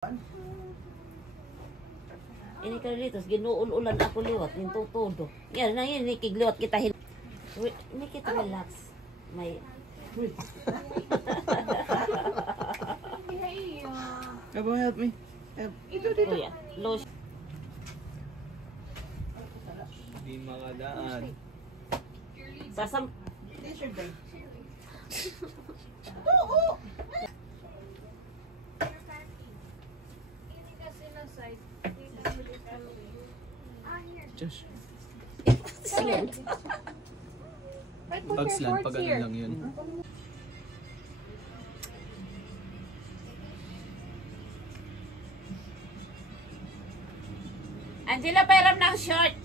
Ini Carlitos, ginuul-ulan ako liwat, nito todo. Yan, na yun, kigliwat kita hin... Ini kita relax. May... Come help me. Help. Ito. Kuya, lotion. Hindi makadaan. Sasam... Josh. Excellent. Bugs lang, pag ano lang yun. Angela, pairam ng short.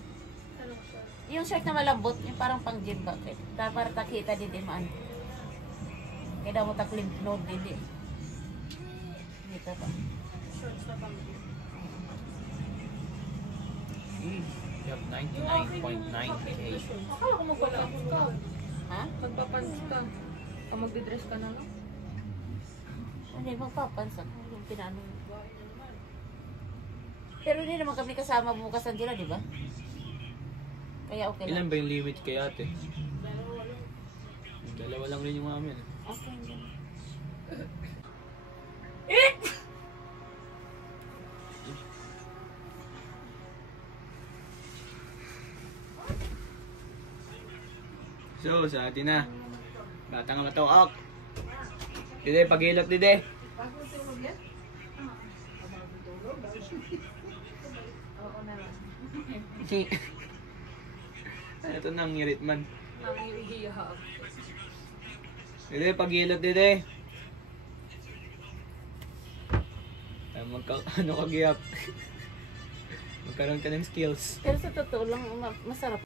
Yung short na malambot, yung parang pang gym bucket. Para takita din man. Kaya mo taklim nod din. Dito pa. Shorts na pang gym. Yup, 99.9K. Akala ko magpapans ka. Ha? Magpapans ka. Magdidress ka na lang. Hindi, magpapansa. Yung pinano. Pero hindi naman kami kasama bukas, Angela, di ba? Kaya okay lang. Ilan ba yung limit kay ate? Dalawa lang rin yung amin. Okay, Angela. So, sa atin na. Bata nga matawak. Dide, pag-ilot, Dide. Oo na lang. Ito nang ngirit man. Nangihihihab. Dide, pag-ilot, Dide. Ano kagiyap? Magkaroon ka ng skills. Pero sa totoo lang, masarap.